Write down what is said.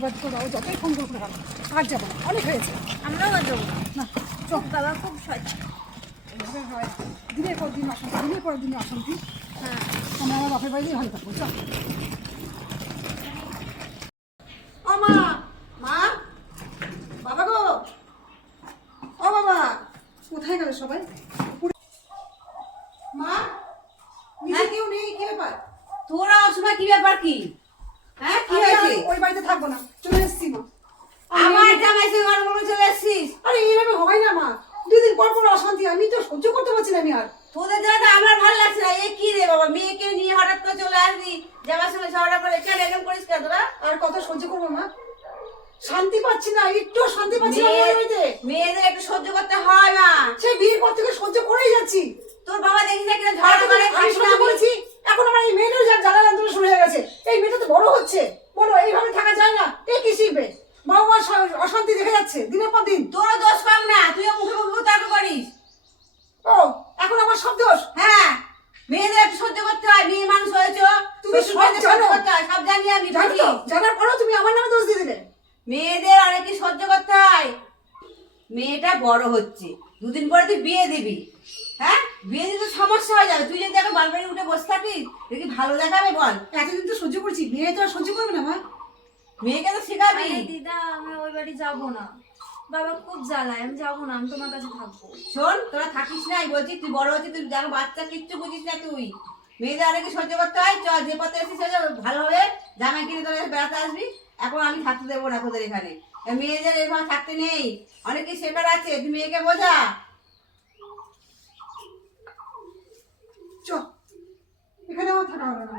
এবার তো বাবা যতই ফোন করবো না আর যাবো না, অনেক হয়েছে। আমরাও আর যাবো না চোখ বাবা খুব শয়তান। এইভাবে হয় দিনের পর দিন অশান্তি, দিনের পর দিন অশান্তি। হ্যাঁ আমরা আমার বাপের বাড়িতেই ভালো থাকবো। চল ও মা, মা, বাবা গো, ও বাবা, কোথায় গেল সবাই? মা, নিচে কেউ নেই, কি ব্যাপার? তোরা অসময় কি ব্যাপার কি? হ্যাঁ কি হয়েছে? ওই বাড়িতে থাকবো না, চলে এসেছি মা। আমার জামাই সে ঘর মনে চলে এসছিস? আরে এইভাবে হয় না মা, দুদিন পর পর অশান্তি, আমি তো সহ্য করতে পারছি না আমি আর। তোদের জায়গাটা আমার ভালো লাগছে না। এ কি রে বাবা, মেয়েকে নিয়ে হঠাৎ করে চলে আসবি, জামার সঙ্গে ঝগড়া করে কেন এরকম করিস কেন তোরা? আর কত সহ্য করবো মা, শান্তি পাচ্ছি না, একটু শান্তি পাচ্ছি না আমার বাড়িতে। মেয়েদের একটু সহ্য করতে হয় মা। সেই বিয়ের পর থেকে সহ্য করেই যাচ্ছি। তোর বাবা দেখিস না কিনা ঝগড়া করে, আমি খাস না সহ্য আমি। করেছি, এখন আমার এই মেয়েটার জ্বালা যন্ত্রণা শুরু হয়ে গেছে। এই মেয়েটা তো বড় হচ্ছে, বলো এইভাবে থাকা যায় না। এ কি শিখবে? বাবা মা অশান্তি দেখে যাচ্ছে দিনের পর দিন। তোরও দোষ কম না, তুইও মুখে মুখে তর্ক করিস। ও এখন আমার সব দোষ? হ্যাঁ, মেয়েদের একটু সহ্য করতে হয়, মেয়ে মানুষ হয়েছো, তুমি শ্বশুর সব বাড়িতে জানো? সহ্য করতে হয়, সব জানি আমি। জানো তো, বুঝি। জানার পরেও তুমি আমার নামে দোষ দিয়ে দিলে। মেয়েদের অনেক কি সহ্য করতে হয়। মেয়েটা বড় হচ্ছে, দুদিন পরে তুই বিয়ে দিবি। হ্যাঁ, বিয়ে দিতে সমস্যা হয়ে যাবে। তুই যদি এখন বালবাড়ি উঠে বসে থাকিস, দেখি ভালো দেখাবে বল? এতদিন তো সহ্য করছি, মেয়ে তো আর সহ্য করবে না মা। মেয়েকে তো শেখাবি। আরে দিদা আমি ওই বাড়ি যাবো না, বাবা খুব জ্বালায়, আমি যাবো না, আমি তোমার কাছে থাকবো। শোন, তোরা থাকিস না, বলছি তুই বড় হচ্ছে, তুই দেখো বাচ্চা কিচ্ছু বুঝিস না তুই। মেয়েদের অনেক কি সহ্য করতে হয়। চল, যে পথে এসেছিস ভালো হবে, জামাই কিনে তোরা বেড়াতে আসবি। এখন আমি থাকতে দেবো না তোদের এখানে। মেয়েদের এরকম থাকতে নেই, অনেক কি শেখার আছে, তুই মেয়েকে বোঝা। চ, এখানে আমার থাকা হবে না।